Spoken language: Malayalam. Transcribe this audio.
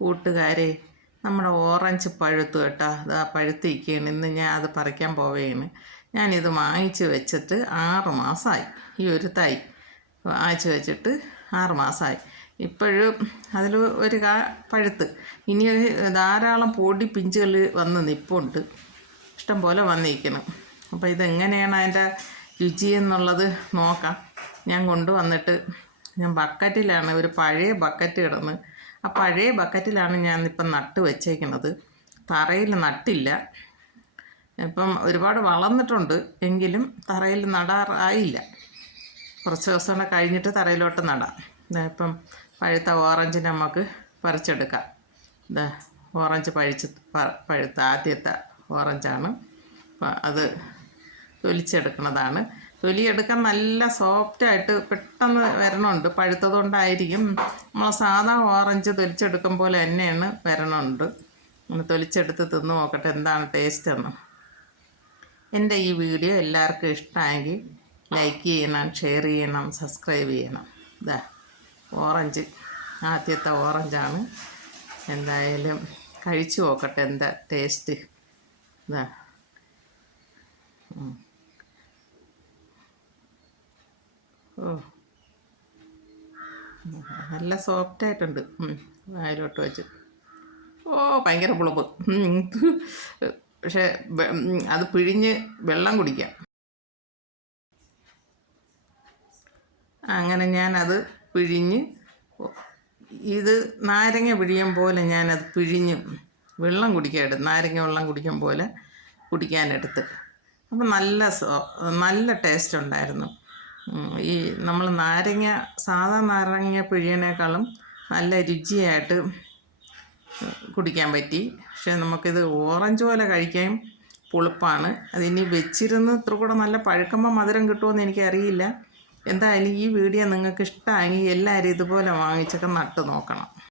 കൂട്ടുകാരെ നമ്മുടെ ഓറഞ്ച് പഴുത്തു കേട്ടോ. അത് ആ പഴുത്തിരിക്കുകയാണ്. ഇന്ന് ഞാൻ അത് പറിക്കാൻ പോവുകയാണ് ഞാനിത് വാങ്ങിച്ച് വെച്ചിട്ട് ആറ് മാസമായി ഈ ഒരു തൈ വാങ്ങിച്ച് വെച്ചിട്ട് ആറ് മാസമായി ഇപ്പോഴും അതിൽ ഒരു കാ പഴുത്ത്. ഇനി ധാരാളം പൊടി പിഞ്ചുകൾ വന്ന് നിപ്പുണ്ട്. ഇഷ്ടം പോലെ വന്നിരിക്കണം അപ്പോൾ ഇതെങ്ങനെയാണ് അതിന്റെ രുചി എന്നുള്ളത് നോക്കാം. ഞാൻ കൊണ്ടുവന്നിട്ട് ഞാൻ ബക്കറ്റിലാണ് ഒരു പഴയ ബക്കറ്റ് കിടന്ന് ആ പഴയ ബക്കറ്റിലാണ് ഞാൻ ഇപ്പം നട്ട് വെച്ചേക്കുന്നത് തറയിൽ നട്ടില്ല. ഇപ്പം ഒരുപാട് വളർന്നിട്ടുണ്ട്. എങ്കിലും തറയിൽ നടാറായില്ല. കുറച്ച് ദിവസം കൂടെ കഴിഞ്ഞിട്ട് തറയിലോട്ട് നടാം. ഇപ്പം പഴുത്ത ഓറഞ്ച് നമുക്ക് പറിച്ചെടുക്കാം. ഇതാ ഓറഞ്ച് പഴിച്ച് പഴുത്ത ആദ്യത്തെ ഓറഞ്ചാണ്. അത് തൊലിച്ചെടുക്കുന്നതാണ് തൊലിയെടുക്കാൻ നല്ല സോഫ്റ്റായിട്ട് പെട്ടെന്ന് വരണമുണ്ട് പഴുത്തതുകൊണ്ടായിരിക്കും. നമ്മൾ സാധാ ഓറഞ്ച് തൊലിച്ചെടുക്കും പോലെ തന്നെയാണ് വരണമുണ്ട് ഒന്ന് തൊലിച്ചെടുത്ത് തിന്ന് നോക്കട്ടെ എന്താണ് ടേസ്റ്റ് എന്ന്. എന്റെ ഈ വീഡിയോ എല്ലാവർക്കും ഇഷ്ടമായെങ്കിൽ ലൈക്ക് ചെയ്യണം ഷെയർ ചെയ്യണം സബ്സ്ക്രൈബ് ചെയ്യണം. ഇതാ ഓറഞ്ച് ആദ്യത്തെ ഓറഞ്ചാണ് എന്തായാലും കഴിച്ചു നോക്കട്ടെ എന്താ ടേസ്റ്റ് ഇതാ ഓ. നല്ല സോഫ്റ്റ് ആയിട്ടുണ്ട്. വായിലോട്ട് വെച്ച്. ഓ ഭയങ്കര പുളപ്പ്. പക്ഷേ അത് പിഴിഞ്ഞ് വെള്ളം കുടിക്കാം. അങ്ങനെ ഞാനത് പിഴിഞ്ഞ് ഇത് നാരങ്ങ പിഴിയും പോലെ ഞാനത് പിഴിഞ്ഞ് വെള്ളം കുടിക്കാൻ നാരങ്ങ വെള്ളം കുടിക്കും പോലെ കുടിക്കാനെടുത്ത് അപ്പം നല്ല നല്ല ടേസ്റ്റ് ഉണ്ടായിരുന്നു. ഈ നമ്മൾ നാരങ്ങ സാധാ നാരങ്ങ പിഴിയണേക്കാളും നല്ല രുചിയായിട്ട് കുടിക്കാൻ പറ്റി. പക്ഷെ നമുക്കിത് ഓറഞ്ച് പോലെ കഴിക്കാൻ പുളിപ്പാണ്. അതിനി വെച്ചിരുന്ന് ഇത്ര കൂടെ നല്ല പഴുക്കുമ്പോൾ മധുരം കിട്ടുമെന്ന് എനിക്കറിയില്ല. എന്തായാലും ഈ വീഡിയോ നിങ്ങൾക്ക് ഇഷ്ടമായി എല്ലാവരും ഇതുപോലെ വാങ്ങിച്ചൊക്കെ നട്ട് നോക്കണം.